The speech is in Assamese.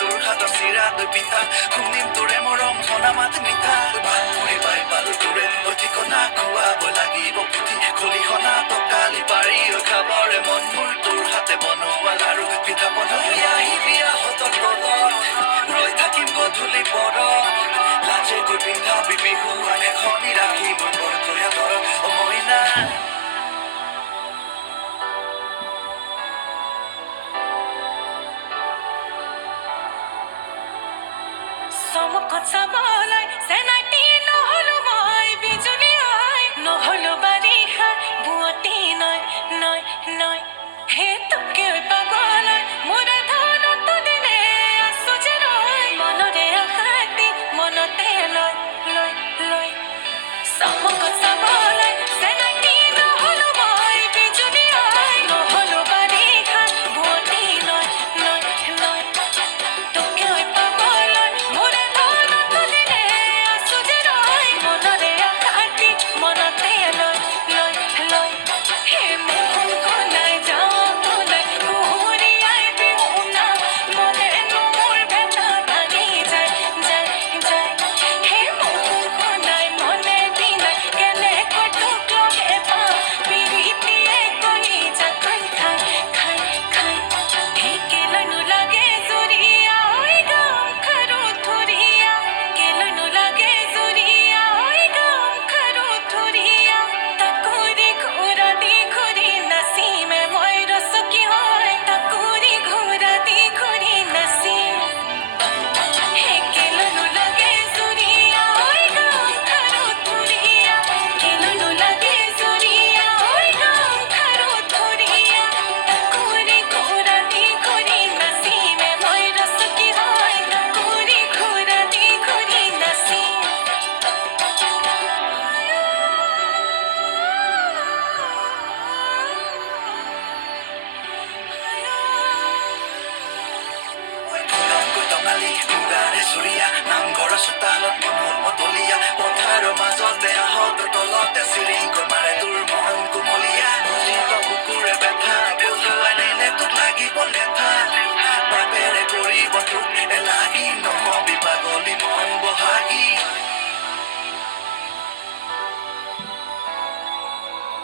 তোৰ হাতৰ চিৰা দৈ পিঠা শুনিম তোৰে মৰম সনা মাত মিঠা ভাল কৰি পাই পালো তোৰে ঠিকনা খুৱাব লাগিব পুথি খলিহনা টকালি পাৰি খাবৰে মন মোৰ তোৰ হাতে বনোৱা লাৰু পিঠা পনা আহিবি আহতৰ তলত ৰৈ থাকিম গধূলি পৰত লাজে গৈ পিন্ধাবি বিহু আনে খনি ৰাখিব বৰ তয়া তৰ মইনা চমকত চাবলৈ চেনাইটি নহলো মই বিজুলী হয় নহলো বাৰিষা বুৱতী নয় নয় নয় হে তোকে পাবলৈ মোৰে ধনত দিনে আছো যে নয় মনৰে আশাটি মনতে লয় লয় লয় চমকত চাব